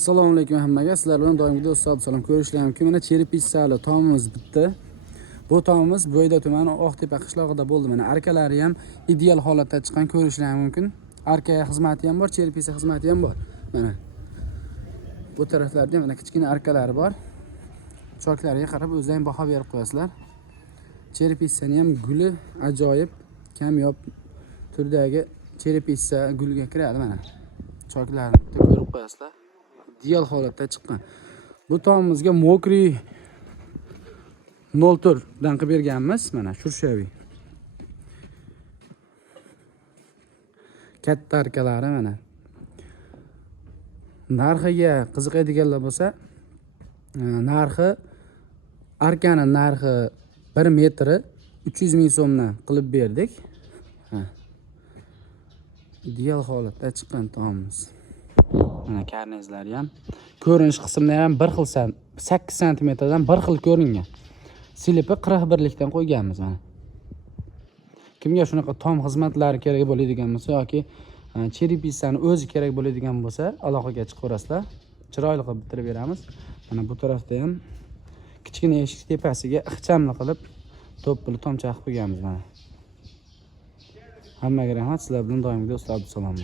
Assalomu alaykum hammaga. Sizlar bilan doimgidek salom ko'rishlar mumkin. Mana cheri pissali tomimiz bitdi. Bu tomimiz Bo'yda tumani Oqtepa qishlog'ida bo'ldi. Mana arkalari ham ideal holatda chiqqan ko'rishlar mumkin. Arka xizmati ham bor, cheri pissa xizmati ham bor. Mana bu taraflarda mana kichkina arkalari bor. Choklariga qarab o'zlaring baho berib qo'yasizlar. Cheri pissani ham guli ajoyib, kamyob turdagi cheri pissa gulga kiradi mana. Choklarini ko'rib qo'yasizlar. Ideal holatda chiqqan. Bu tomimizga mokri 04 dan qilib berganmiz. Mana Shurshaviy. Katta arkalari mana. Narxiga qiziqadiganlar bo'lsa, arkani narxi 1 metri 300 ming so'mdan qilib berdik. Ideal holatda chiqqan tomimiz. Mana karnezlari ham, ko'rinish qismlari ham bir xil 8 sm dan bir xil ko'ringan. Silipi 41 likdan qo'yganmiz mana. Kimga shunaqa tom xizmatlari kerak bo'ladigan bo'lsa yoki cheri pissani o'zi kerak bo'ladigan bo'lsa, aloqaga chiqaverasizlar. Chiroyli qilib bitirib beramiz. Mana bu tarafda ham kichkina eshik tepasiga ixchamli qilib to'pli tomcha qilib qo'yganmiz mana. Hammaga rahmat. Sizlar bilan doimgidek do'stlar, salom.